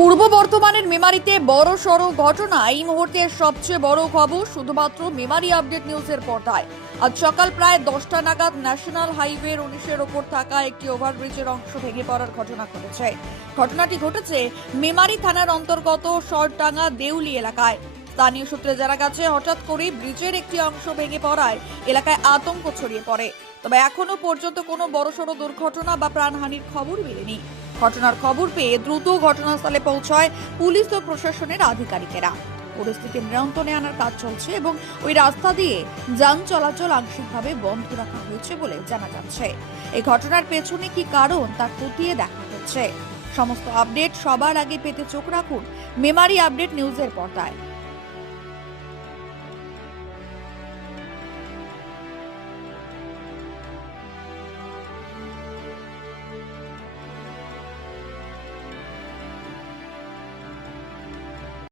পূর্ব বর্ধমানের মেমারিতে বড় সড় ঘটনা। এই মুহূর্তের সবচেয়ে বড় খবর শুধুমাত্র মেমারি আপডেট নিউজের পর্দায়। আজ সকাল প্রায় 10টা নাগাদ ন্যাশনাল হাইওয়ে 19-এর ওপর থাকা একটি ওভারব্রিজের অংশ ভেঙে পড়ার ঘটনা ঘটেছে। ঘটনাটি ঘটেছে মেমারি থানার অন্তর্গত সরডাঙ্গা দেউলি এলাকায়। স্থানীয় সূত্রে জানা গেছে, হঠাৎ করে ব্রিজের একটি অংশ ভেঙে পড়ায় এলাকায় আতঙ্ক ছড়িয়ে পড়ে। তবে এখনো পর্যন্ত কোনো বড়সড় দুর্ঘটনা বা প্রাণহানির খবর মেলেনি। ঘটনার খবর পেয়ে দ্রুত ঘটনাস্থলে পৌঁছায় পুলিশ ও প্রশাসনের আধিকারিকেরা। পরিস্থিতি নিয়ন্ত্রণে আনার কাজ চলছে এবং ওই রাস্তা দিয়ে যান চলাচল আংশিকভাবে বন্ধ রাখা হয়েছে বলে জানা যাচ্ছে। এই ঘটনার পেছনে কি কারণ তা খতিয়ে দেখা হচ্ছে। সমস্ত আপডেট সবার আগে পেতে চোখ রাখুন মেমারি আপডেট নিউজের পর্দায়।